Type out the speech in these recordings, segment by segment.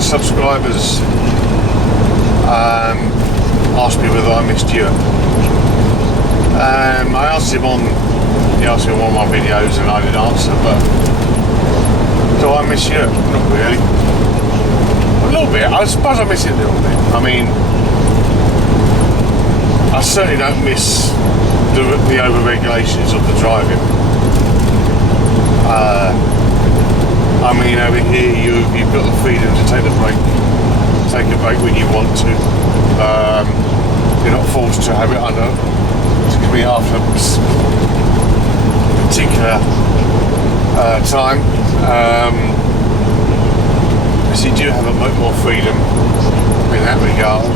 our subscribers asked me whether I missed Europe. I answered him on one of my videos, and I didn't answer. But do I miss Europe? Not really. A little bit. I suppose I miss it a little bit. I mean, I certainly don't miss the over-regulations of the driving. I mean, over here you've got the freedom to take a break when you want to. You're not forced to have it under particularly after a particular time. So you do have a bit more freedom in that regard.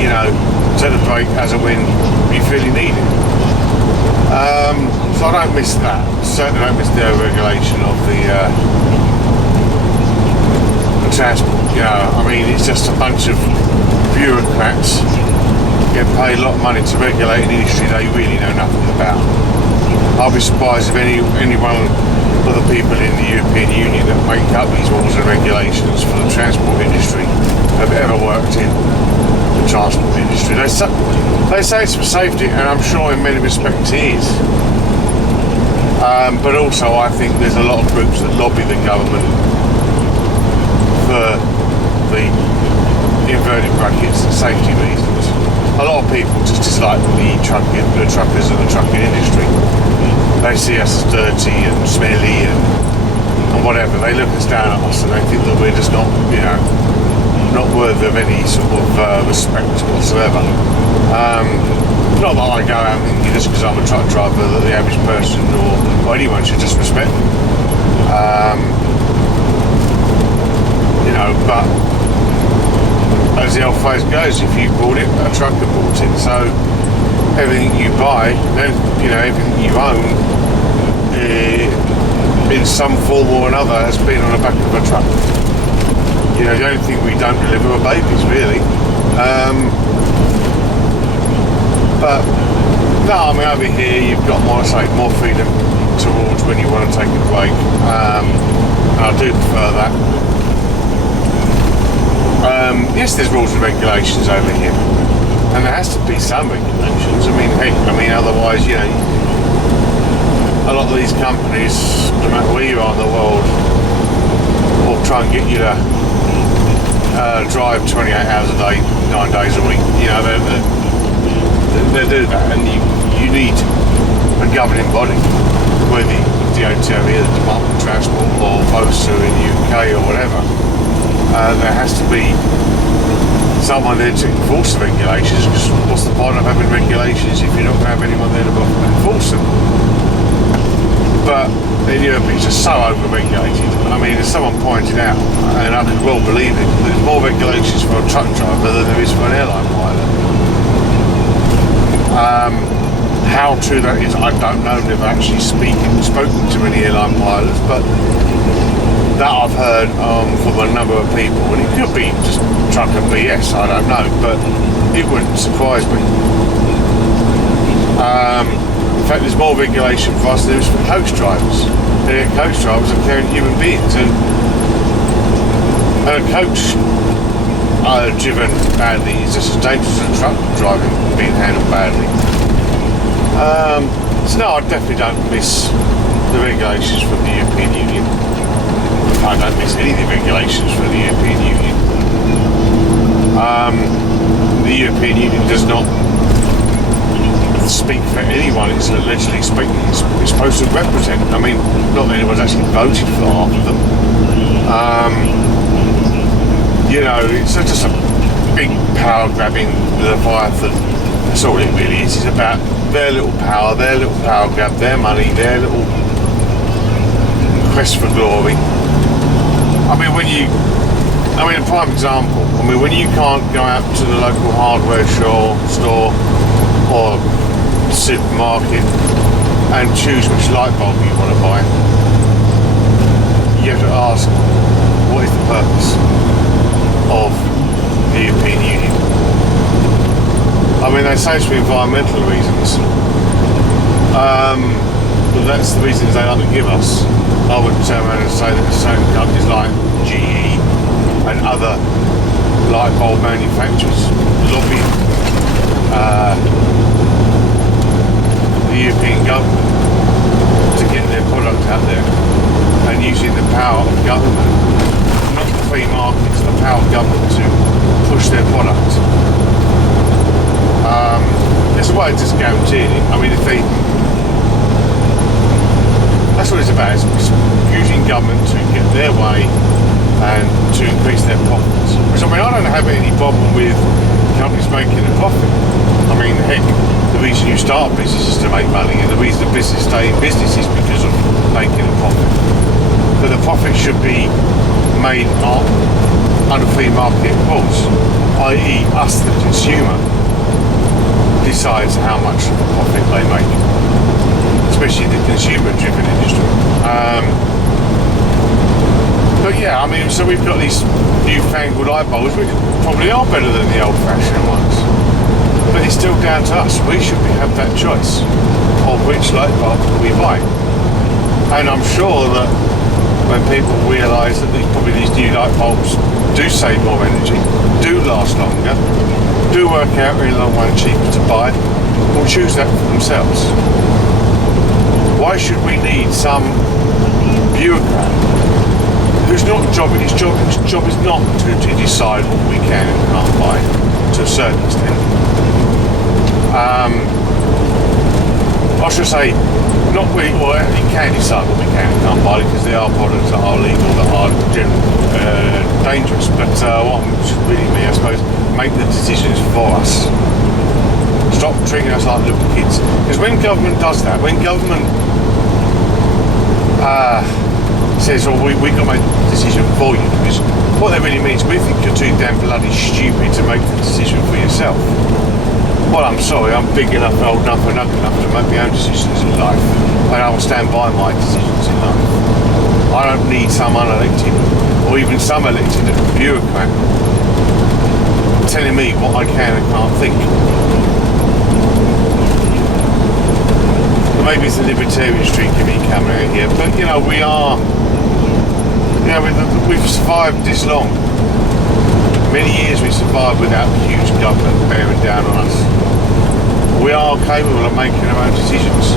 You know, take a break as and when you feel you need it. So I don't miss that. Certainly don't miss the over-regulation of the transport. You know, I mean, it's just a bunch of bureaucrats get paid a lot of money to regulate an industry they really know nothing about. I'll be surprised if any one of the people in the European Union that make up these rules and regulations for the transport industry have ever worked in the transport industry. They say it's for safety, and I'm sure in many respects it is. But also I think there's a lot of groups that lobby the government for the inverted brackets safety reasons. A lot of people just dislike the truckers and the trucking industry. They see us as dirty and smelly and whatever. They look us down at us and they think that we're just not, you know, not worthy of any sort of respect whatsoever. Not that I go out thinking just because I'm a truck driver that the average person or anyone should just respect me. You know, but as the old phrase goes, if you bought it, a trucker bought it. So everything you buy, then you know, everything you own, in some form or another, has been on the back of a truck. You know, the only thing we don't deliver are babies, really. But no, I mean, over here you've got more freedom towards when you want to take a break, and I do prefer that. Yes, there's rules and regulations over here, and there has to be some regulations. I mean, otherwise, you know, a lot of these companies, no matter where you are in the world, will try and get you to drive 28 hours a day, 9 days a week. You know, they do that, and you need a governing body, whether the DOT over here, the Department of Transport, or BOSA in the UK or whatever. There has to be someone there to enforce the regulations, because what's the point of having regulations if you're not going to have anyone there to enforce them? But in Europe it's just so over-regulated. I mean, as someone pointed out, and I could well believe it, there's more regulations for a truck driver than there is for an airline pilot. How true that is, I don't know. Never actually spoken to many airline pilots, but that I've heard from a number of people, and it could be just trucker BS, I don't know, but it wouldn't surprise me. In fact, there's more regulation for us than there is for coach drivers. And coach drivers are carrying human beings, and a coach driven badly is just as dangerous as a truck driving being handled badly. So no, I definitely don't miss the regulations from the European Union. I don't miss any of the regulations from the European Union. The European Union does not speak for anyone. It's literally speaking. It's supposed to represent. I mean, not that anyone's actually voted for half of them. You know, it's just a big power-grabbing leviathan. That's all it really is. It's about their little power grab, their money, their little quest for glory. I mean, a prime example. I mean, when you can't go out to the local hardware store or supermarket and choose which light bulb you want to buy, you have to ask, what is the purpose of the European Union? I mean, they say it's for environmental reasons. But that's the reasons they like to give us. I would turn around and say that certain companies like GE and other light bulb manufacturers lobby the European government to get their product out there, and using the power of government, not the free markets, the power of government to push their product. There's a way to just guarantee it. I mean, if they, that's what it's about. It's using government to get their way and to increase their profits. Which, I mean, I don't have any problem with companies making a profit. I mean, heck, the reason you start a business is to make money, and the reason the business stay in business is because of making a profit. But the profit should be made under free market rules, i.e. us, the consumer, decides how much profit they make, especially the consumer-driven industry. But yeah, I mean, so we've got these newfangled light bulbs, which probably are better than the old-fashioned ones. But it's still down to us. We should have that choice of which light bulb we buy. And I'm sure that when people realise that these new light bulbs do save more energy, do last longer, do work out in the long run cheaper to buy, will choose that for themselves. Why should we need some bureaucrat whose job is not to decide what we can and can't buy to a certain extent? I should say, not really, well, you can decide what we can and can't buy because there are products that are legal that are dangerous, but what should really be, I suppose, make the decisions for us. Stop treating us like little kids. Because when government does that, when government says, oh, we got to make the decision for you, because what that really means, we think you're too damn bloody stupid to make the decision for yourself. Well, I'm sorry, I'm big enough, old enough, and enough to make my own decisions in life, and I will stand by my decisions in life. I don't need some unelected, or even some elected bureaucrat telling me what I can and can't think. Well, maybe it's the libertarian streak of me coming out here, but you know, we've survived this long. Many years we survived without huge government bearing down on us. We are capable of making our own decisions.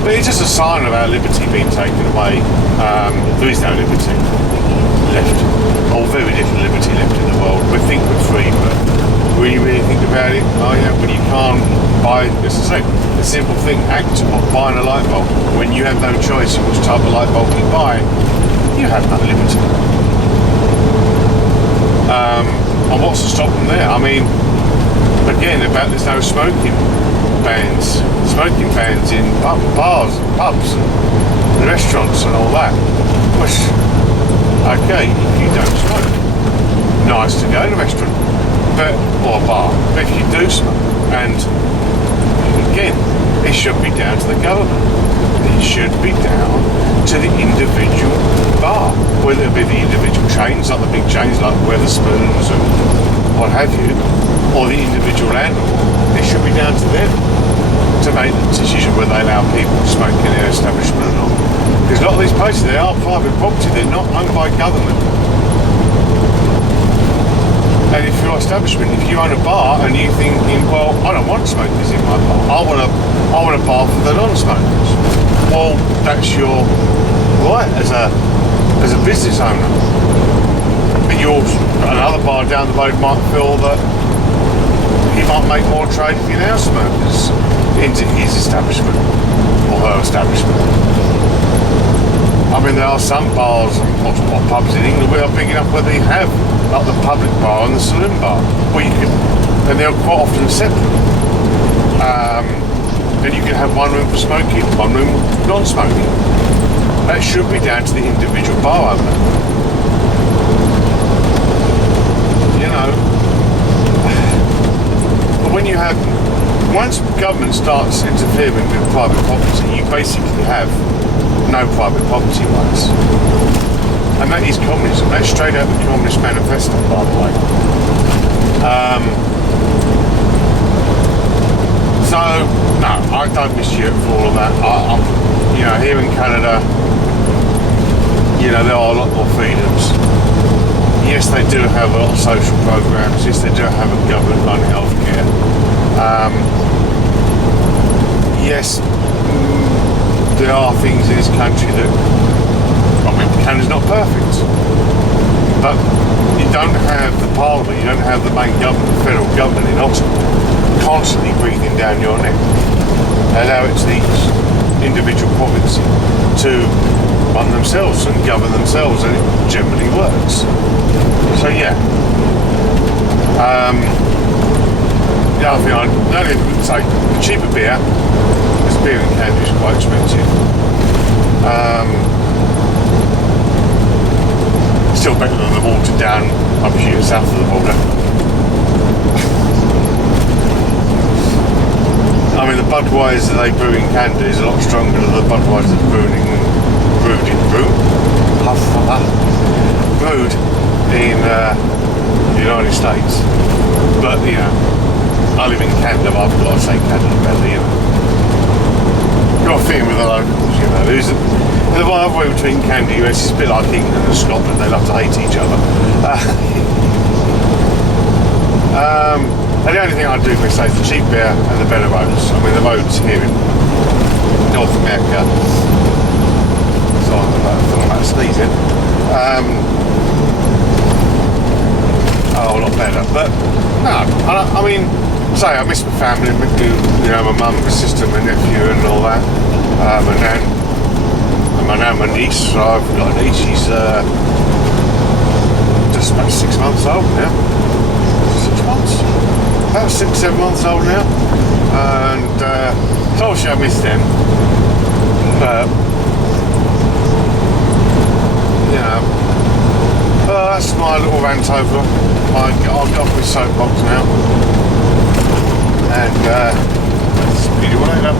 But it's just a sign of our liberty being taken away. There is no liberty left, or very little liberty left in the world. We think we're free, but when you really think about it, oh yeah, when you can't buy, as I say, the simple thing, act of buying a light bulb, when you have no choice in which type of light bulb you buy, you have no liberty. And what's to stop them there? I mean, again, there's no smoking bans in bars, pubs, and restaurants and all that. Which, okay, if you don't smoke, nice to go to a restaurant, or a bar. But if you do smoke, and again, it should be down to the government. It should be down to the individual bar, whether it be the individual chains, like the big chains like Wetherspoons and what have you, or the individual landlord. It should be down to them to make the decision whether they allow people to smoke in their establishment or not. Because a lot of these places, they are private property, they're not owned by government. And if your establishment, if you own a bar and you're thinking, well, I don't want smokers in my bar, I want a bar for the non-smokers. Well, that's your right as a business owner. But another bar down the road might feel that he might make more trade if he allows smokers into his establishment or her establishment. I mean, there are some bars or pubs in England where are big enough where they have like the public bar and the saloon bar, where you can, and they're quite often separate. And you can have one room for smoking, one room for non-smoking. That should be down to the individual bar owner. You know, but when you have, once government starts interfering with private property, you basically have no private property rights. And that is communism. That's straight out of the Communist Manifesto, by the way. So no, I don't miss Europe for all of that. I'm, you know, here in Canada, you know, there are a lot more freedoms. Yes, they do have a lot of social programs. Yes, they do have a government-run healthcare. Yes, there are things in this country that, I mean, Canada's not perfect, but you don't have the Parliament, you don't have the main government, the federal government in Ottawa, constantly breathing down your neck. Allow it to these individual provinces to run themselves and govern themselves, and it generally works. So yeah. The other thing I would say, cheaper beer, because beer in Canada is quite expensive. Still better than the watered down up here south of the border. I mean, the Budweiser they brew in Canada is a lot stronger than the Budweiser brewed in the United States. But, you know, I live in Canada, but I've got to say Canada better, you know. Got a feeling with the locals, you know. The rivalry between Canada and the US is a bit like England and Scotland. They love to hate each other. And the only thing I do is say the cheap beer and the better roads. I mean, the roads here in North America, so I'm about sneezing, are a lot better. But no, I mean, say I miss my family, you know, my mum, my sister, my nephew, and all that, my nan, and my nan, my niece. So I've got a niece. She's just about 6 months old now. 6 months. About 6, 7 months old now, and so obviously I miss them, but you know, that's my little rant over. I'll get off my soapbox now, and that's really what I know.